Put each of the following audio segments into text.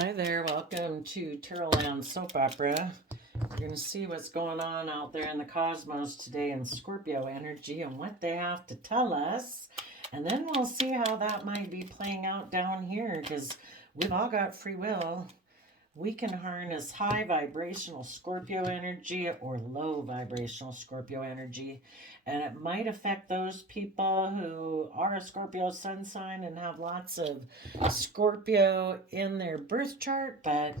Hi there, welcome to Terrorland Soap Opera. We're going to see what's going on out there in the cosmos today in Scorpio energy and what they have to tell us. And then we'll see how that might be playing out down here because we've all got free will. We can harness high vibrational Scorpio energy or low vibrational Scorpio energy. And it might affect those people who are a Scorpio sun sign and have lots of Scorpio in their birth chart, but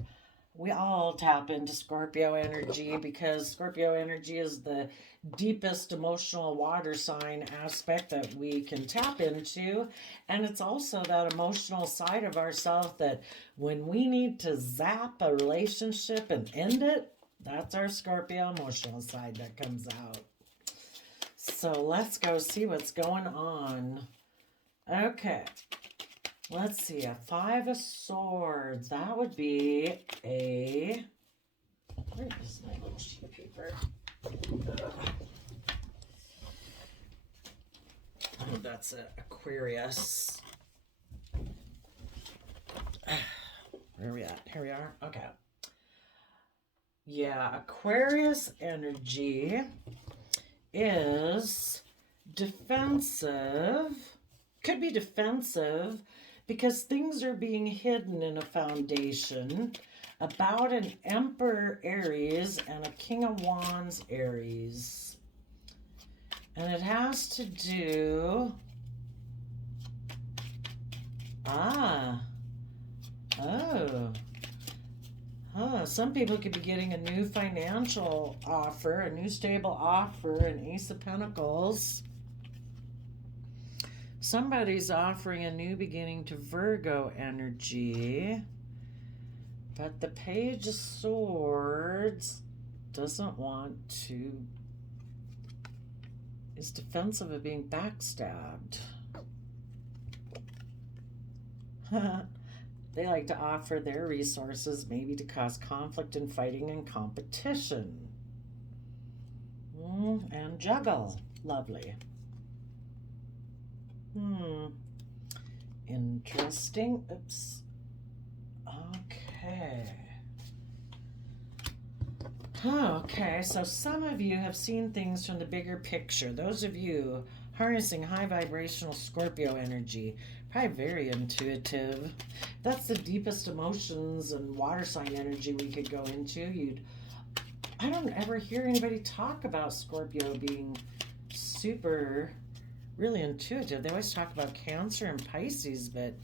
we all tap into Scorpio energy because Scorpio energy is the deepest emotional water sign aspect that we can tap into. And it's also that emotional side of ourselves that when we need to zap a relationship and end it, that's our Scorpio emotional side that comes out. So let's go see what's going on. Okay. Let's see, a Five of Swords. That would be a... Where is my little sheet of paper? Oh, that's an Aquarius. Where are we at? Here we are. Okay. Yeah, Aquarius energy is defensive. Could be defensive because things are being hidden in a foundation about an Emperor Aries and a King of Wands Aries. And it has to do... some people could be getting a new financial offer, a new stable offer, an Ace of Pentacles. Somebody's offering a new beginning to Virgo energy. But the Page of Swords doesn't want to... is defensive of being backstabbed. They like to offer their resources maybe to cause conflict and fighting and competition. And juggle. Lovely. Interesting. Oops. Okay. Okay, so some of you have seen things from the bigger picture. Those of you harnessing high vibrational Scorpio energy, probably very intuitive. That's the deepest emotions and water sign energy we could go into. I don't ever hear anybody talk about Scorpio being super really intuitive. They always talk about Cancer and Pisces, but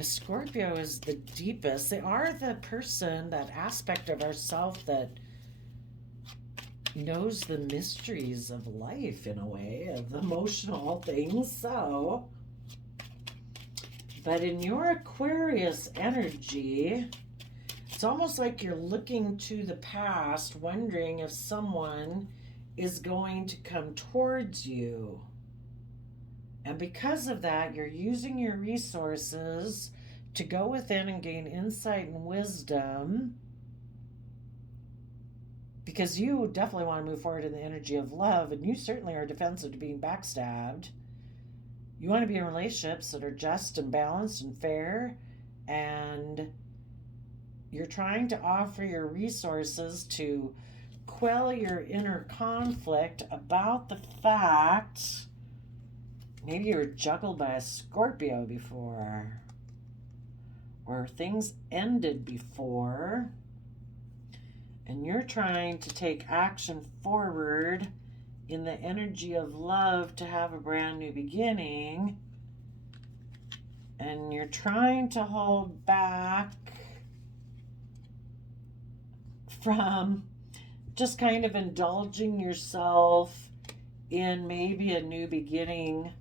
Scorpio is the deepest. They are the person, that aspect of ourself that knows the mysteries of life in a way, of emotional things. So, but in your Aquarius energy, it's almost like you're looking to the past, wondering if someone is going to come towards you. And because of that, you're using your resources to go within and gain insight and wisdom, because you definitely want to move forward in the energy of love, and you certainly are defensive to being backstabbed. You want to be in relationships that are just and balanced and fair, and you're trying to offer your resources to quell your inner conflict about the fact maybe you were juggled by a Scorpio before, or things ended before, and you're trying to take action forward in the energy of love to have a brand new beginning, and you're trying to hold back from just kind of indulging yourself in maybe a new beginning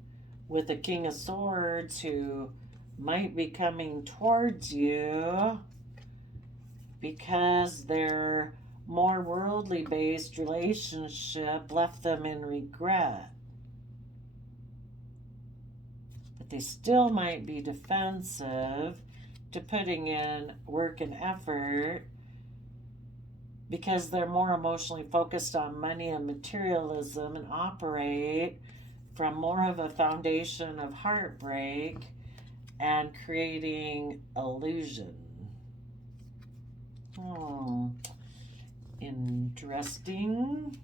with the King of Swords who might be coming towards you because their more worldly based relationship left them in regret. But they still might be defensive to putting in work and effort because they're more emotionally focused on money and materialism and operate from more of a foundation of heartbreak and creating illusion. Hmm. Interesting.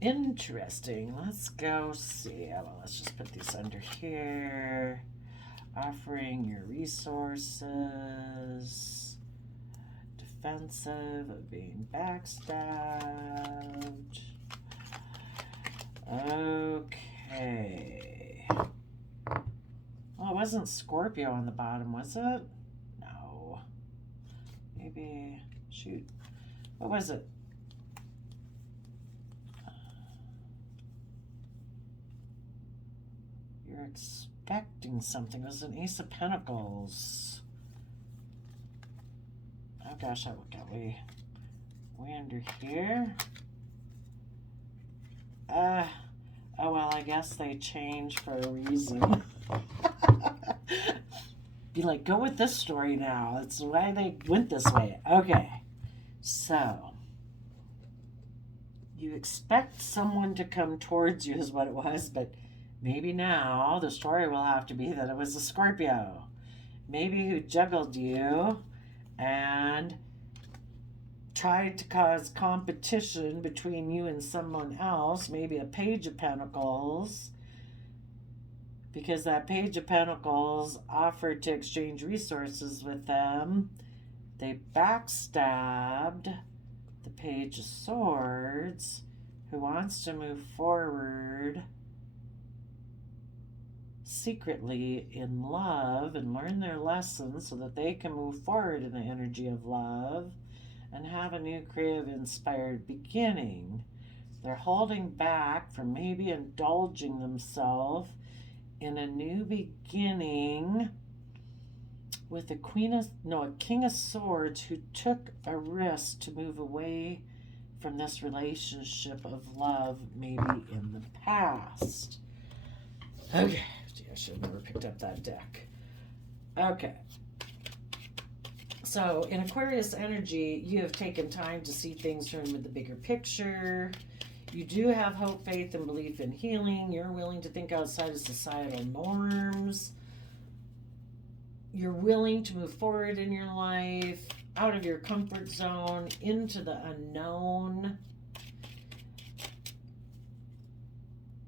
Interesting. Let's go see. Well, let's just put these under here. Offering your resources. Defensive of being backstabbed. Okay. Well, it wasn't Scorpio on the bottom, was it? No. Maybe, shoot. What was it? You're expecting something. It was an Ace of Pentacles. Oh gosh, what got way under here? Oh well, I guess they changed for a reason. Be like, go with this story now. That's why they went this way. Okay, so you expect someone to come towards you is what it was, but maybe now the story will have to be that it was a Scorpio. Maybe who juggled you and tried to cause competition between you and someone else, maybe a Page of Pentacles, because that Page of Pentacles offered to exchange resources with them. They backstabbed the Page of Swords, who wants to move forward secretly in love and learn their lessons so that they can move forward in the energy of love and have a new creative inspired beginning. They're holding back from maybe indulging themselves in a new beginning with a King of Swords who took a risk to move away from this relationship of love maybe in the past. Okay, I should have never picked up that deck. Okay. So in Aquarius energy, you have taken time to see things from the bigger picture. You do have hope, faith, and belief in healing. You're willing to think outside of societal norms. You're willing to move forward in your life, out of your comfort zone, into the unknown.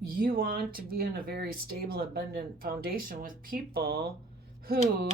You want to be in a very stable, abundant foundation with people who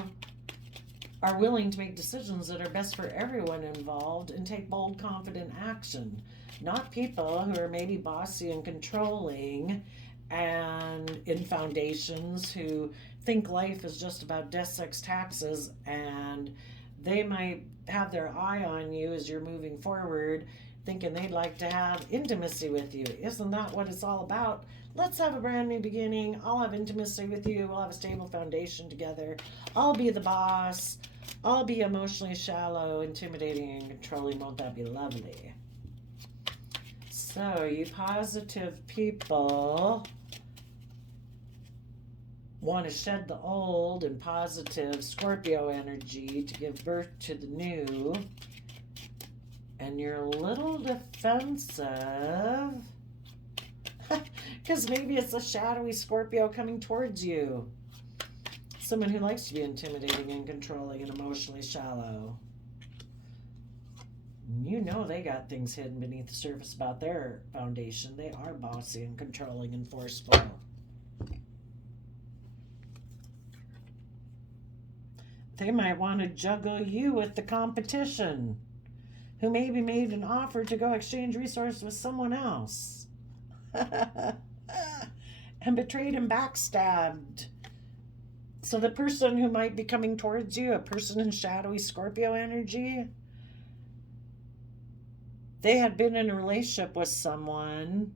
are willing to make decisions that are best for everyone involved and take bold, confident action. Not people who are maybe bossy and controlling and in foundations who think life is just about death, sex, taxes, and they might have their eye on you as you're moving forward, thinking they'd like to have intimacy with you. Isn't that what it's all about? Let's have a brand new beginning. I'll have intimacy with you. We'll have a stable foundation together. I'll be the boss. I'll be emotionally shallow, intimidating, and controlling. Won't that be lovely? So, you positive people want to shed the old and positive Scorpio energy to give birth to the new. And you're a little defensive because maybe it's a shadowy Scorpio coming towards you. Someone who likes to be intimidating and controlling and emotionally shallow. You know they got things hidden beneath the surface about their foundation. They are bossy and controlling and forceful. They might want to juggle you with the competition, who maybe made an offer to go exchange resources with someone else and betrayed and backstabbed. So the person who might be coming towards you, a person in shadowy Scorpio energy, they had been in a relationship with someone,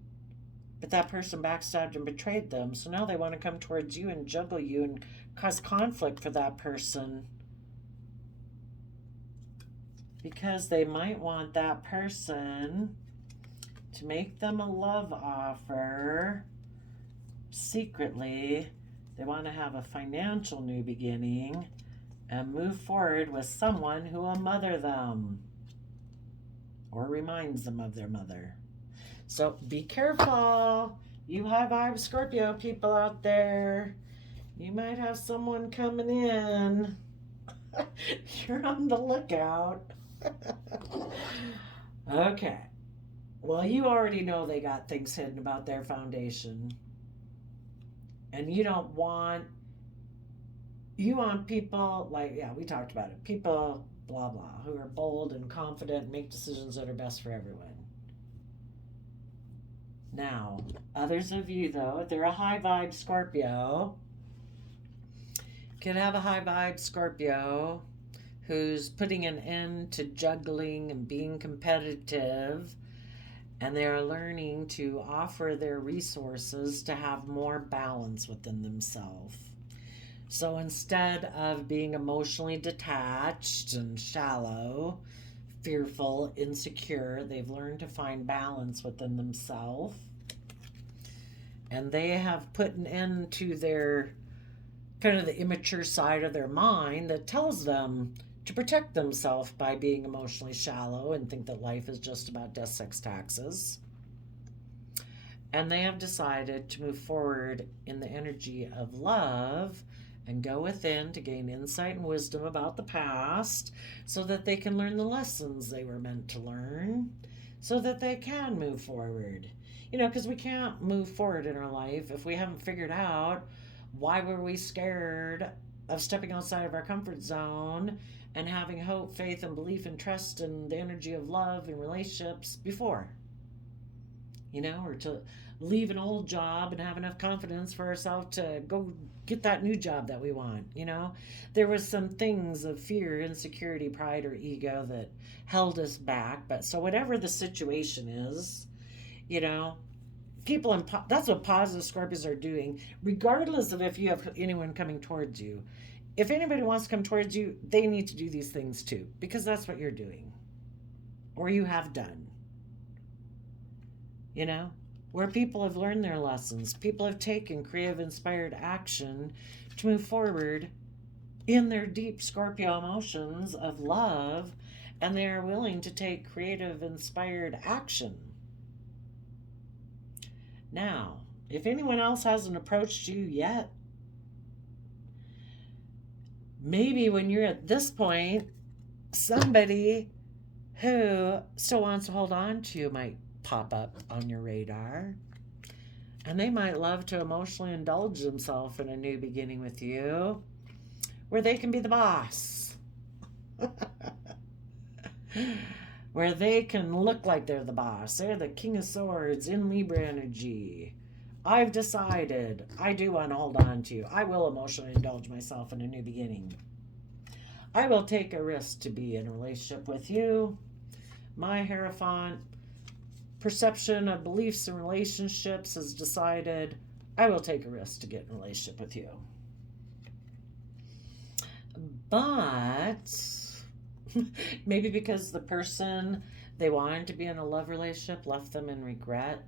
but that person backstabbed and betrayed them. So now they want to come towards you and juggle you and cause conflict for that person, because they might want that person to make them a love offer secretly. They want to have a financial new beginning and move forward with someone who will mother them or reminds them of their mother. So be careful, you high vibe Scorpio people out there. You might have someone coming in. You're on the lookout. Okay. Well, you already know they got things hidden about their foundation. And you want people like, yeah, we talked about it. People, blah, blah, who are bold and confident and make decisions that are best for everyone. Now, others of you, though, if they're a high vibe Scorpio, could have a high vibe Scorpio who's putting an end to juggling and being competitive, and they're learning to offer their resources to have more balance within themselves. So instead of being emotionally detached and shallow, fearful, insecure, they've learned to find balance within themselves. And they have put an end to their kind of the immature side of their mind that tells them to protect themselves by being emotionally shallow and think that life is just about death, sex, taxes. And they have decided to move forward in the energy of love and go within to gain insight and wisdom about the past so that they can learn the lessons they were meant to learn so that they can move forward. Because we can't move forward in our life if we haven't figured out why were we scared of stepping outside of our comfort zone and having hope, faith, and belief and trust in the energy of love and relationships before. Or to leave an old job and have enough confidence for ourselves to go get that new job that we want. There was some things of fear, insecurity, pride, or ego that held us back. But so whatever the situation is, you know, that's what positive Scorpios are doing, regardless of if you have anyone coming towards you. If anybody wants to come towards you, they need to do these things too, because that's what you're doing or you have done. Where people have learned their lessons, people have taken creative, inspired action to move forward in their deep Scorpio emotions of love, and they are willing to take creative, inspired action. Now, if anyone else hasn't approached you yet, maybe when you're at this point, somebody who still wants to hold on to you might pop up on your radar. And they might love to emotionally indulge themselves in a new beginning with you where they can be the boss. Where they can look like they're the boss. They're the King of Swords in Libra energy. I've decided I do want to hold on to you. I will emotionally indulge myself in a new beginning. I will take a risk to be in a relationship with you. My Hierophant perception of beliefs and relationships has decided I will take a risk to get in a relationship with you. But maybe because the person they wanted to be in a love relationship left them in regret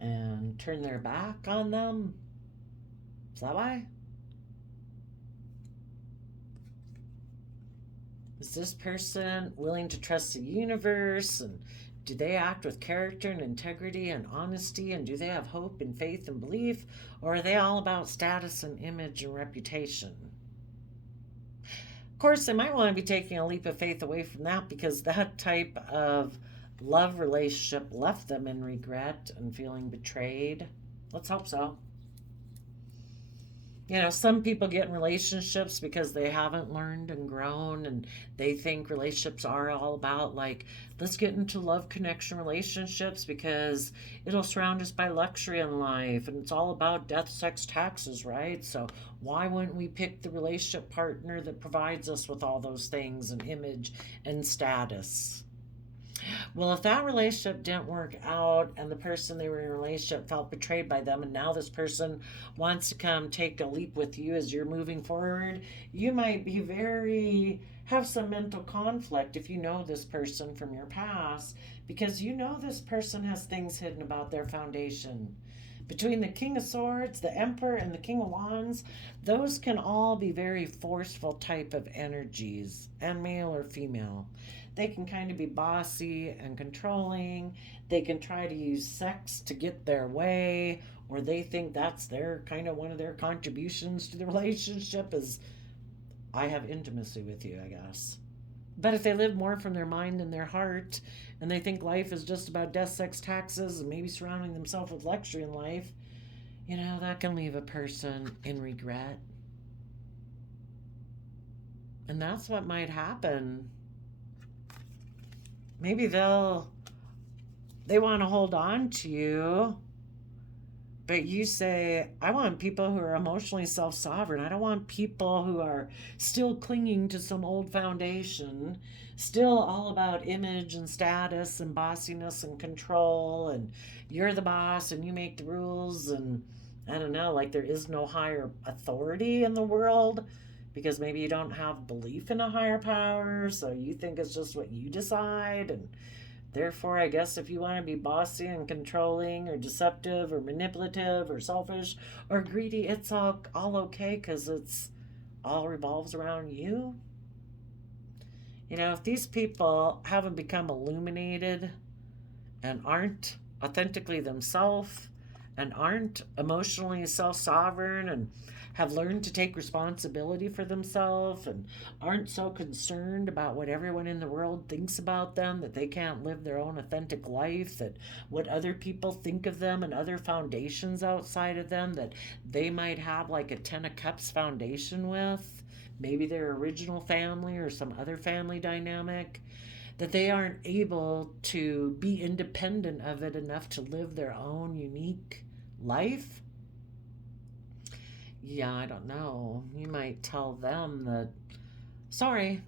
and turned their back on them. Is that why? Is this person willing to trust the universe? And do they act with character and integrity and honesty? And do they have hope and faith and belief? Or are they all about status and image and reputation? Of course, they might want to be taking a leap of faith away from that because that type of love relationship left them in regret and feeling betrayed. Let's hope so. Some people get in relationships because they haven't learned and grown, and they think relationships are all about, like, let's get into love connection relationships because it'll surround us by luxury in life, and it's all about death, sex, taxes, right? So why wouldn't we pick the relationship partner that provides us with all those things and image and status? Well, if that relationship didn't work out and the person they were in a relationship felt betrayed by them, and now this person wants to come take a leap with you as you're moving forward, you might be have some mental conflict if you know this person from your past, because this person has things hidden about their foundation. Between the King of Swords, the Emperor, and the King of Wands, those can all be very forceful type of energies, and male or female. They can kind of be bossy and controlling. They can try to use sex to get their way or they think that's their kind of one of their contributions to the relationship is I have intimacy with you, I guess. But if they live more from their mind and their heart, and they think life is just about death, sex, taxes, and maybe surrounding themselves with luxury in life, that can leave a person in regret. And that's what might happen. Maybe they want to hold on to you, but you say, I want people who are emotionally self-sovereign. I don't want people who are still clinging to some old foundation, still all about image and status and bossiness and control, and you're the boss and you make the rules, and I don't know, like there is no higher authority in the world because maybe you don't have belief in a higher power, so you think it's just what you decide. And therefore, I guess if you want to be bossy and controlling or deceptive or manipulative or selfish or greedy, it's all okay because it's all revolves around you. If these people haven't become illuminated and aren't authentically themselves and aren't emotionally self-sovereign and have learned to take responsibility for themselves and aren't so concerned about what everyone in the world thinks about them that they can't live their own authentic life, that what other people think of them and other foundations outside of them that they might have like a 10 of Cups foundation with, maybe their original family or some other family dynamic, that they aren't able to be independent of it enough to live their own unique life. Yeah, I don't know. You might tell them that, sorry,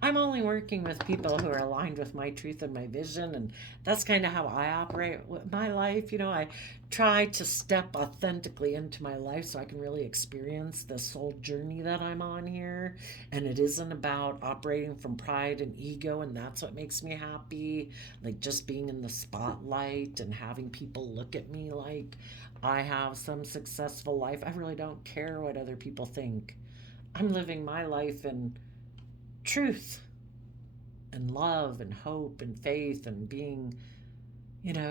I'm only working with people who are aligned with my truth and my vision, and that's kind of how I operate with my life. I try to step authentically into my life so I can really experience the soul journey that I'm on here. And it isn't about operating from pride and ego, and that's what makes me happy. Like just being in the spotlight and having people look at me like I have some successful life. I really don't care what other people think. I'm living my life in truth and love and hope and faith and being,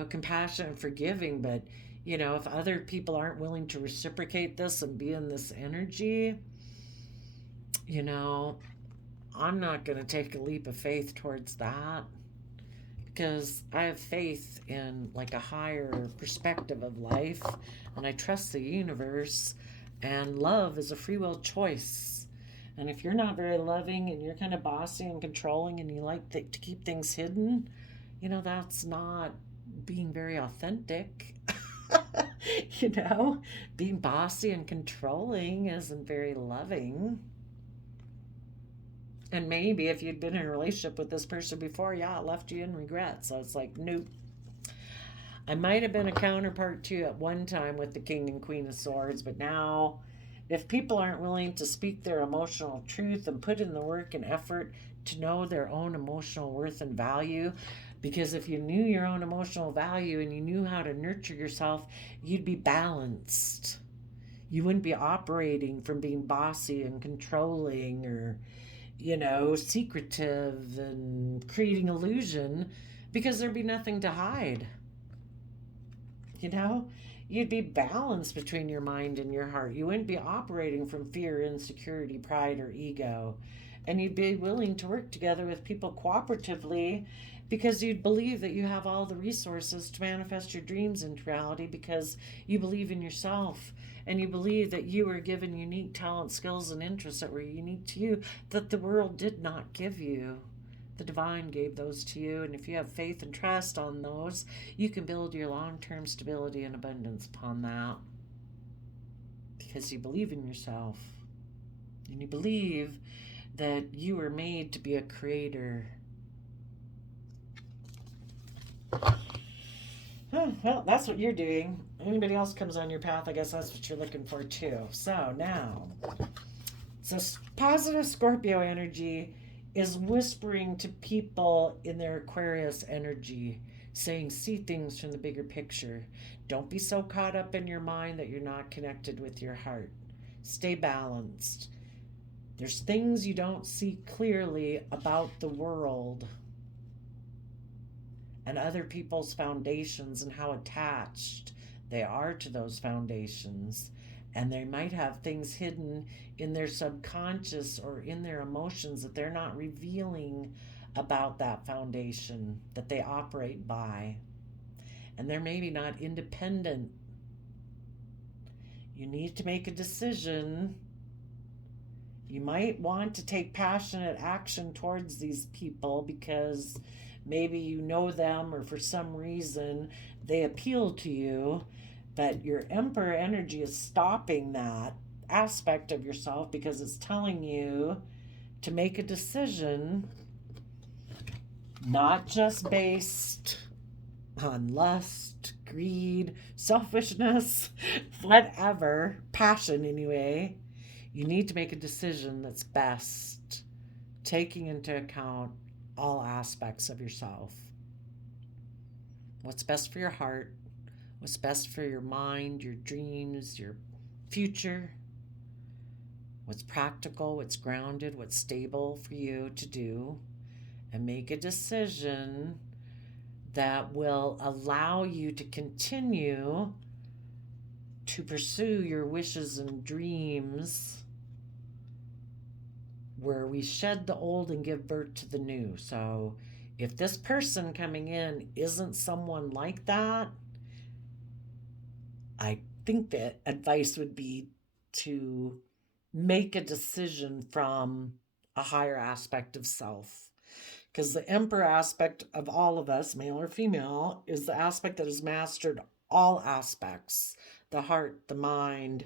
compassionate and forgiving. But, if other people aren't willing to reciprocate this and be in this energy, I'm not going to take a leap of faith towards that because I have faith in like a higher perspective of life and I trust the universe, and love is a free will choice. And if you're not very loving and you're kind of bossy and controlling and you like to keep things hidden, that's not being very authentic. Being bossy and controlling isn't very loving. And maybe if you'd been in a relationship with this person before, yeah, it left you in regret. So it's like, nope. I might have been a counterpart to you at one time with the King and Queen of Swords, but now if people aren't willing to speak their emotional truth and put in the work and effort to know their own emotional worth and value, because if you knew your own emotional value and you knew how to nurture yourself, you'd be balanced. You wouldn't be operating from being bossy and controlling or, secretive and creating illusion, because there'd be nothing to hide. You'd be balanced between your mind and your heart. You wouldn't be operating from fear, insecurity, pride, or ego. And you'd be willing to work together with people cooperatively because you'd believe that you have all the resources to manifest your dreams into reality because you believe in yourself and you believe that you were given unique talent, skills, and interests that were unique to you that the world did not give you. The divine gave those to you, and if you have faith and trust on those, you can build your long-term stability and abundance upon that because you believe in yourself and you believe that you were made to be a creator. Well, that's what you're doing. Anybody else comes on your path, I guess that's what you're looking for too. So now, positive Scorpio energy is whispering to people in their Aquarius energy, saying, see things from the bigger picture. Don't be so caught up in your mind that you're not connected with your heart. Stay balanced. There's things you don't see clearly about the world and other people's foundations and how attached They are to those foundations. And they might have things hidden in their subconscious or in their emotions that they're not revealing about that foundation that they operate by. And they're maybe not independent. You need to make a decision. You might want to take passionate action towards these people because maybe you know them or for some reason they appeal to you, but your Emperor energy is stopping that aspect of yourself because it's telling you to make a decision not just based on lust, greed, selfishness, whatever, passion anyway. You need to make a decision that's best, taking into account all aspects of yourself. What's best for your heart, what's best for your mind, your dreams, your future, what's practical, what's grounded, what's stable for you to do, and make a decision that will allow you to continue to pursue your wishes and dreams, where we shed the old and give birth to the new. So if this person coming in isn't someone like that, I think that advice would be to make a decision from a higher aspect of self. Because the Emperor aspect of all of us, male or female, is the aspect that has mastered all aspects: the heart, the mind,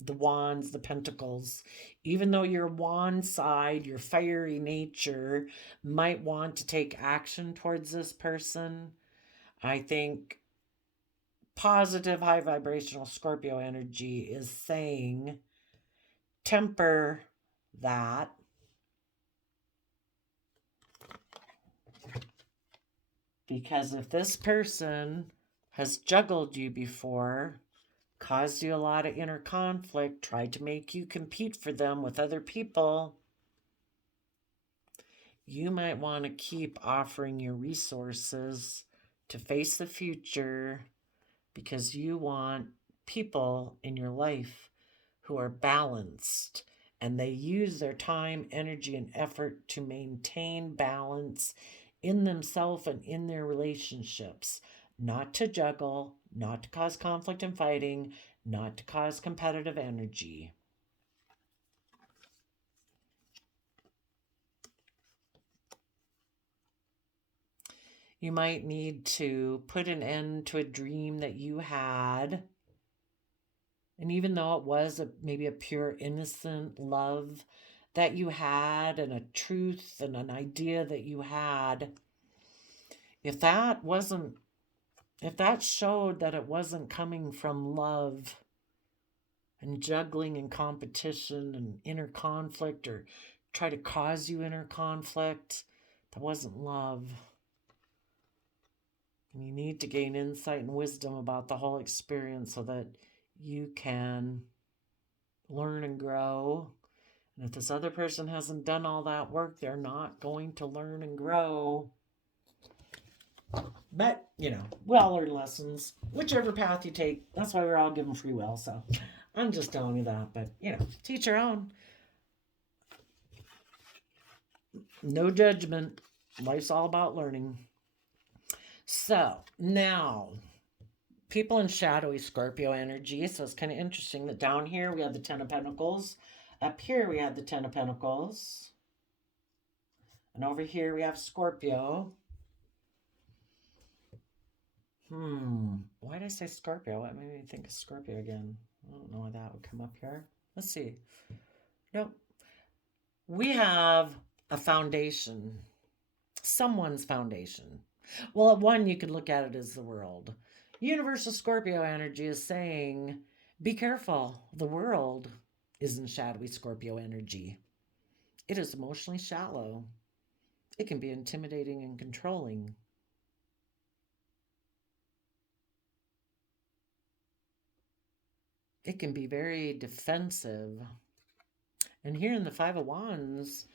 the wands, the pentacles. Even though your wand side, your fiery nature, might want to take action towards this person, I think positive, high vibrational Scorpio energy is saying temper that. Because if this person has juggled you before, caused you a lot of inner conflict, tried to make you compete for them with other people, you might want to keep offering your resources to face the future, because you want people in your life who are balanced, and they use their time, energy, and effort to maintain balance in themselves and in their relationships, not to juggle, not to cause conflict and fighting, not to cause competitive energy. You might need to put an end to a dream that you had. And even though it was maybe a pure, innocent love that you had, and a truth and an idea that you had, if that showed that it wasn't coming from love and juggling and competition and inner conflict, or try to cause you inner conflict, that wasn't love. And you need to gain insight and wisdom about the whole experience so that you can learn and grow. And if this other person hasn't done all that work, they're not going to learn and grow. But, we all learn lessons. Whichever path you take, that's why we're all given free will. So I'm just telling you that. But, teach your own. No judgment. Life's all about learning. So now, people in shadowy Scorpio energy. So it's kind of interesting that down here we have the Ten of Pentacles. Up here we have the Ten of Pentacles. And over here we have Scorpio. Why did I say Scorpio? What made me think of Scorpio again? I don't know why that would come up here. Let's see. Nope. We have a foundation. Someone's foundation. Well, at one, you could look at it as the world. Universal Scorpio energy is saying, be careful. The world is in shadowy Scorpio energy. It is emotionally shallow. It can be intimidating and controlling. It can be very defensive. And here in the Five of Wands,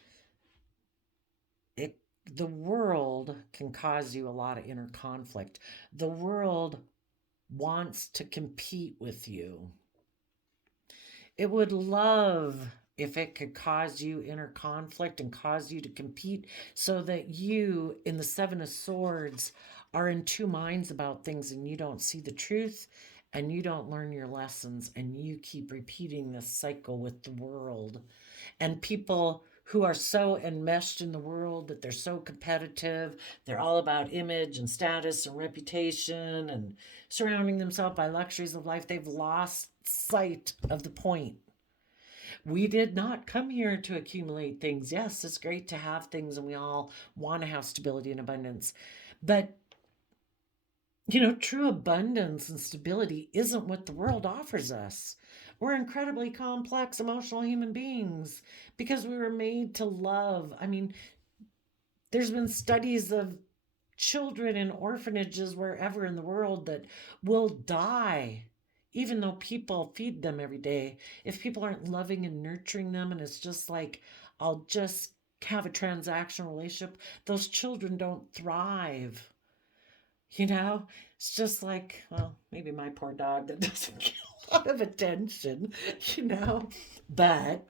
the world can cause you a lot of inner conflict. The world wants to compete with you. It would love if it could cause you inner conflict and cause you to compete so that you, in the Seven of Swords, are in two minds about things and you don't see the truth and you don't learn your lessons and you keep repeating this cycle with the world. And people who are so enmeshed in the world that they're so competitive, they're all about image and status and reputation and surrounding themselves by luxuries of life, they've lost sight of the point. We did not come here to accumulate things. Yes, it's great to have things and we all want to have stability and abundance. But true abundance and stability isn't what the world offers us. We're incredibly complex, emotional human beings because we were made to love. I mean, there's been studies of children in orphanages wherever in the world that will die even though people feed them every day. If people aren't loving and nurturing them, and it's just like, I'll just have a transactional relationship, those children don't thrive. It's just like, well, maybe my poor dog that doesn't get a lot of attention, but,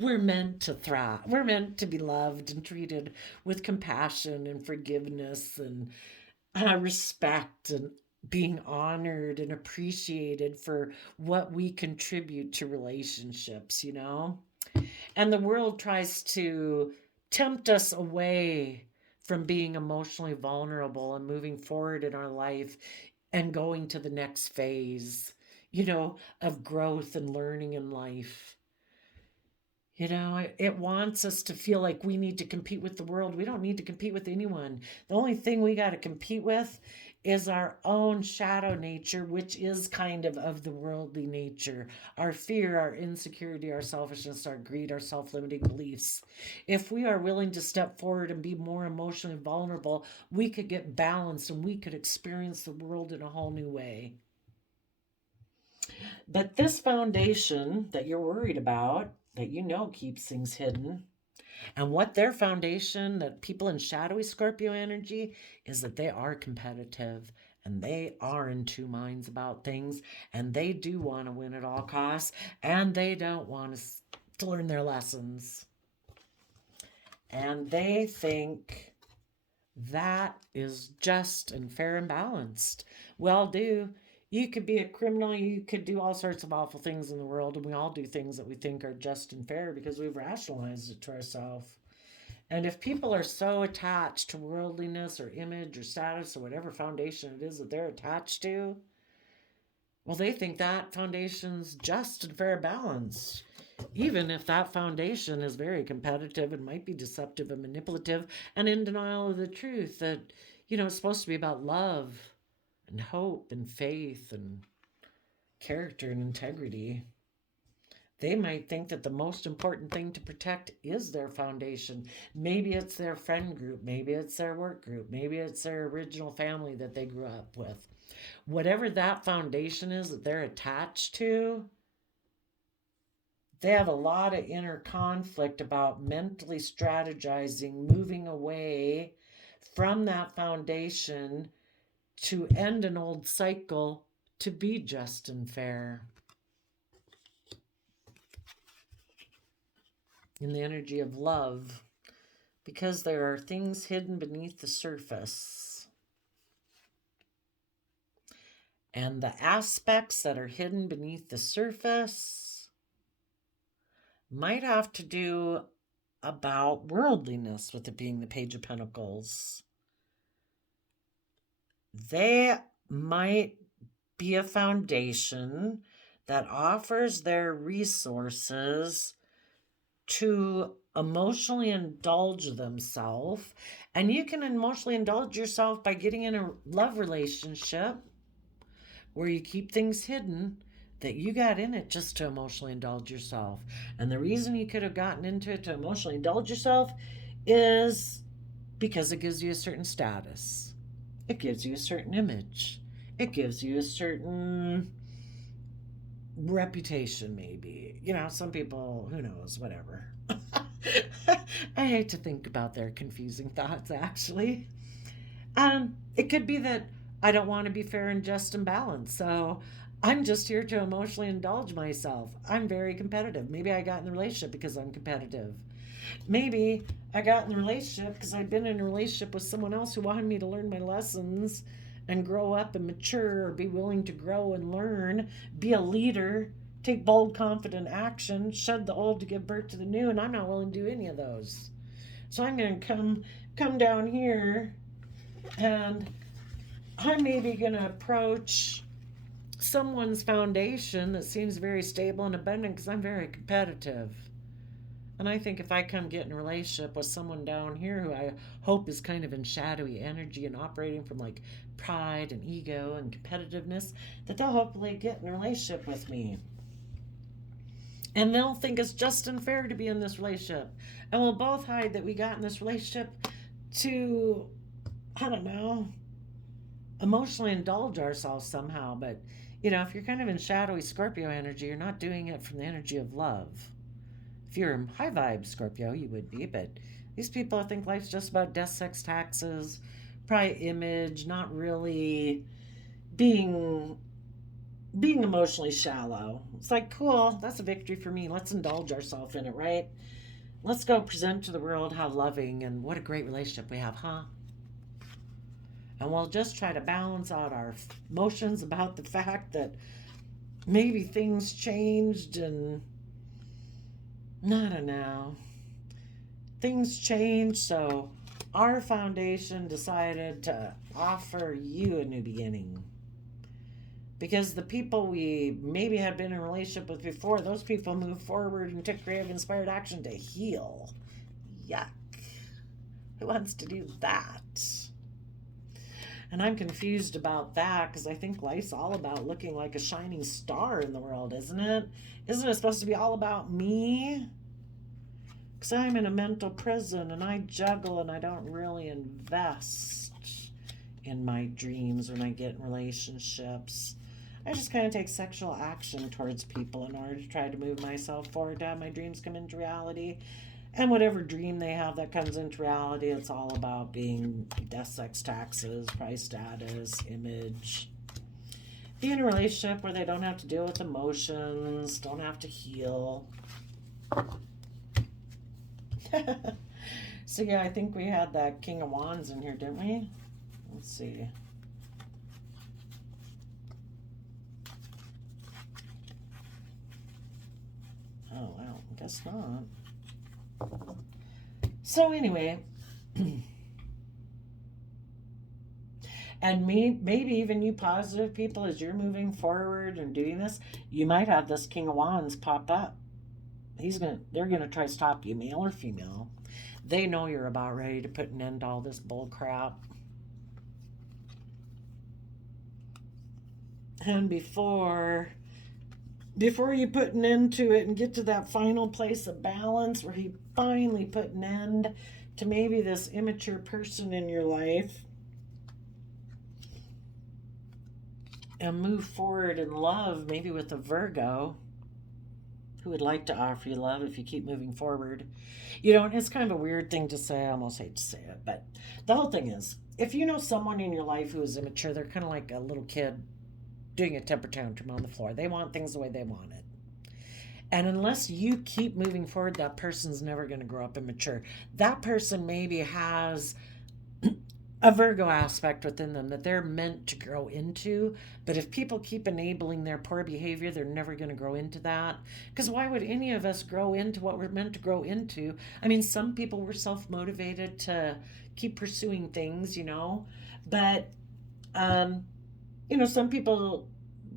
we're meant to thrive. We're meant to be loved and treated with compassion and forgiveness and respect and being honored and appreciated for what we contribute to relationships. And the world tries to tempt us away from being emotionally vulnerable and moving forward in our life and going to the next phase, of growth and learning in life. It wants us to feel like we need to compete with the world. We don't need to compete with anyone. The only thing we got to compete with is our own shadow nature, which is kind of the worldly nature. Our fear, our insecurity, our selfishness, our greed, our self-limiting beliefs. If we are willing to step forward and be more emotionally vulnerable, we could get balanced and we could experience the world in a whole new way. But this foundation that you're worried about, that keeps things hidden, and what their foundation, that people in shadowy Scorpio energy, is that they are competitive and they are in two minds about things and they do want to win at all costs and they don't want to learn their lessons. And they think that is just and fair and balanced. Well, you could be a criminal, you could do all sorts of awful things in the world, and we all do things that we think are just and fair because we've rationalized it to ourselves. And if people are so attached to worldliness or image or status or whatever foundation it is that they're attached to, well, they think that foundation's just and fair balanced. Even if that foundation is very competitive and might be deceptive and manipulative and in denial of the truth that, it's supposed to be about love and hope and faith and character and integrity. They might think that the most important thing to protect is their foundation. Maybe it's their friend group. Maybe it's their work group. Maybe it's their original family that they grew up with. Whatever that foundation is that they're attached to, they have a lot of inner conflict about mentally strategizing, moving away from that foundation to end an old cycle to be just and fair. In the energy of love, because there are things hidden beneath the surface. And the aspects that are hidden beneath the surface might have to do about worldliness, with it being the Page of Pentacles. They might be a foundation that offers their resources to emotionally indulge themselves. And you can emotionally indulge yourself by getting in a love relationship where you keep things hidden that you got in it just to emotionally indulge yourself. And the reason you could have gotten into it to emotionally indulge yourself is because it gives you a certain status. It gives you a certain image. It gives you a certain reputation, maybe. Some people, who knows, whatever. I hate to think about their confusing thoughts, actually. It could be that I don't want to be fair and just and balanced. So I'm just here to emotionally indulge myself. I'm very competitive. Maybe I got in the relationship because I'm competitive. Maybe I got in the relationship because I'd been in a relationship with someone else who wanted me to learn my lessons and grow up and mature, or be willing to grow and learn, be a leader, take bold, confident action, shed the old to give birth to the new, and I'm not willing to do any of those. So I'm going to come down here, and I'm maybe going to approach someone's foundation that seems very stable and abundant because I'm very competitive. And I think if I come get in a relationship with someone down here who I hope is kind of in shadowy energy and operating from like pride and ego and competitiveness, that they'll hopefully get in a relationship with me. And they'll think it's just and fair to be in this relationship. And we'll both hide that we got in this relationship to, I don't know, emotionally indulge ourselves somehow. But, if you're kind of in shadowy Scorpio energy, you're not doing it from the energy of love. If you're in high vibe Scorpio, you would be, but these people think life's just about death, sex, taxes, probably image, not really being emotionally shallow. It's like, cool, that's a victory for me. Let's indulge ourselves in it, right? Let's go present to the world how loving and what a great relationship we have, huh? And we'll just try to balance out our emotions about the fact that maybe things changed and I don't know. Things changed, so our foundation decided to offer you a new beginning. Because the people we maybe had been in a relationship with before, those people moved forward and took creative, inspired action to heal. Yuck. Who wants to do that? And I'm confused about that because I think life's all about looking like a shining star in the world, isn't it? Isn't it supposed to be all about me? Because I'm in a mental prison and I juggle and I don't really invest in my dreams when I get in relationships. I just kind of take sexual action towards people in order to try to move myself forward, to have my dreams come into reality. And whatever dream they have that comes into reality, it's all about being death, sex, taxes, price status, image. Be in a relationship where they don't have to deal with emotions, don't have to heal. So yeah, I think we had that King of Wands in here, didn't we? Let's see. Oh, well, I guess not. So anyway, and maybe even you positive people, as you're moving forward and doing this, you might have this King of Wands pop up. They're gonna try to stop you, male or female. They know you're about ready to put an end to all this bull crap. And before you put an end to it and get to that final place of balance where he finally put an end to maybe this immature person in your life and move forward in love, maybe with a Virgo who would like to offer you love if you keep moving forward. And it's kind of a weird thing to say. I almost hate to say it, but the whole thing is, if you know someone in your life who is immature, they're kind of like a little kid doing a temper tantrum on the floor. They want things the way they want it. And unless you keep moving forward, that person's never going to grow up and mature. That person maybe has a Virgo aspect within them that they're meant to grow into. But if people keep enabling their poor behavior, they're never going to grow into that. Because why would any of us grow into what we're meant to grow into? I mean, some people were self-motivated to keep pursuing things, But, some people,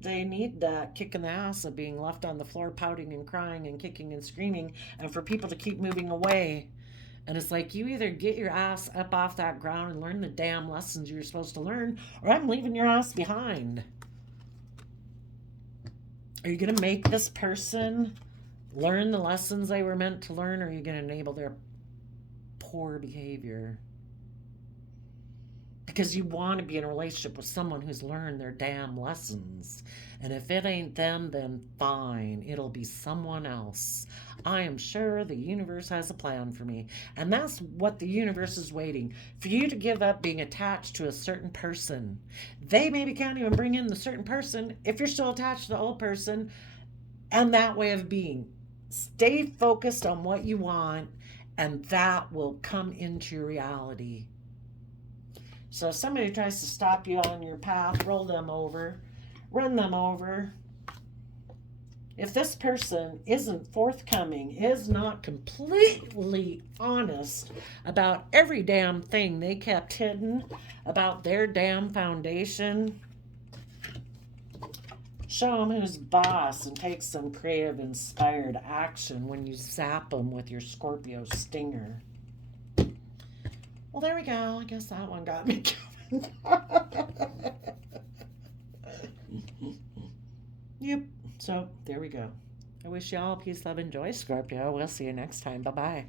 they need that kick in the ass of being left on the floor pouting and crying and kicking and screaming, and for people to keep moving away. And it's like, you either get your ass up off that ground and learn the damn lessons you're supposed to learn, or I'm leaving your ass behind. Are you going to make this person learn the lessons they were meant to learn, or are you going to enable their poor behavior? Because you want to be in a relationship with someone who's learned their damn lessons. And if it ain't them, then fine. It'll be someone else. I am sure the universe has a plan for me. And that's what the universe is waiting for, you to give up being attached to a certain person. They maybe can't even bring in the certain person if you're still attached to the old person and that way of being. Stay focused on what you want, and that will come into your reality. So if somebody tries to stop you on your path, roll them over, run them over. If this person isn't forthcoming, is not completely honest about every damn thing they kept hidden about their damn foundation, show them who's boss and take some creative, inspired action when you zap them with your Scorpio stinger. Well, there we go. I guess that one got me going. Yep. So, there we go. I wish you all peace, love, and joy, Scorpio. We'll see you next time. Bye-bye.